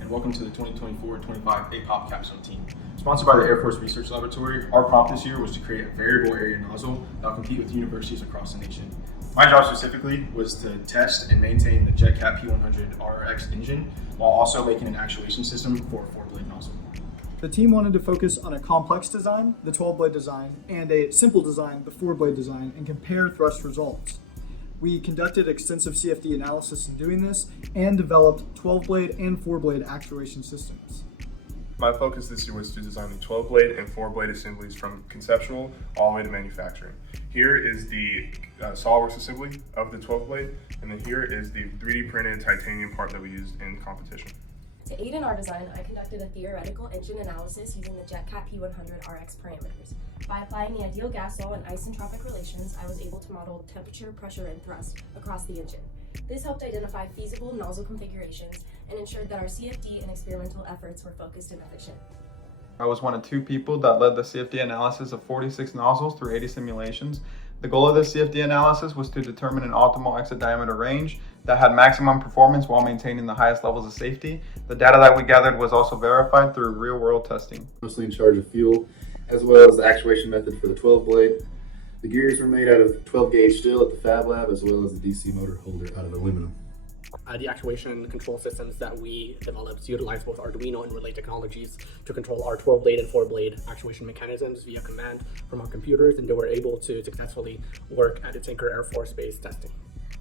and welcome to the 2024-25 APOP Capstone team. Sponsored by the Air Force Research Laboratory, our prompt this year was to create a variable area nozzle that will compete with universities across the nation. My job specifically was to test and maintain the JetCat P100 RX engine while also making an actuation system for a 4-blade nozzle. The team wanted to focus on a complex design, the 12-blade design, and a simple design, the 4-blade design, and compare thrust results. We conducted extensive CFD analysis in doing this and developed 12-blade and 4-blade actuation systems. My focus this year was to design the 12-blade and 4-blade assemblies from conceptual all the way to manufacturing. Here is the SolidWorks assembly of the 12-blade, and then here is the 3D printed titanium part that we used in competition. To aid in our design, I conducted a theoretical engine analysis using the JetCat P100 RX parameters. By applying the ideal gas law and isentropic relations, I was able to model temperature, pressure, and thrust across the engine. This helped identify feasible nozzle configurations and ensured that our CFD and experimental efforts were focused and efficient. I was one of 2 people that led the CFD analysis of 46 nozzles through 80 simulations. The goal of this CFD analysis was to determine an optimal exit diameter range that had maximum performance while maintaining the highest levels of safety. The data that we gathered was also verified through real-world testing. Mostly in charge of fuel, as well as the actuation method for the 12-blade. The gears were made out of 12-gauge steel at the Fab Lab, as well as the DC motor holder out of aluminum. The actuation control systems that we developed utilize both Arduino and relay technologies to control our 12-blade and 4-blade actuation mechanisms via command from our computers, and they were able to successfully work at the Tinker Air Force Base testing.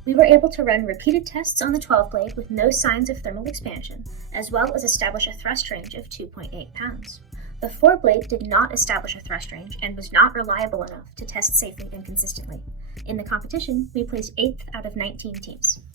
We were able to run repeated tests on the 12-blade with no signs of thermal expansion, as well as establish a thrust range of 2.8 pounds. The 4-blade did not establish a thrust range and was not reliable enough to test safely and consistently. In the competition, we placed 8th out of 19 teams.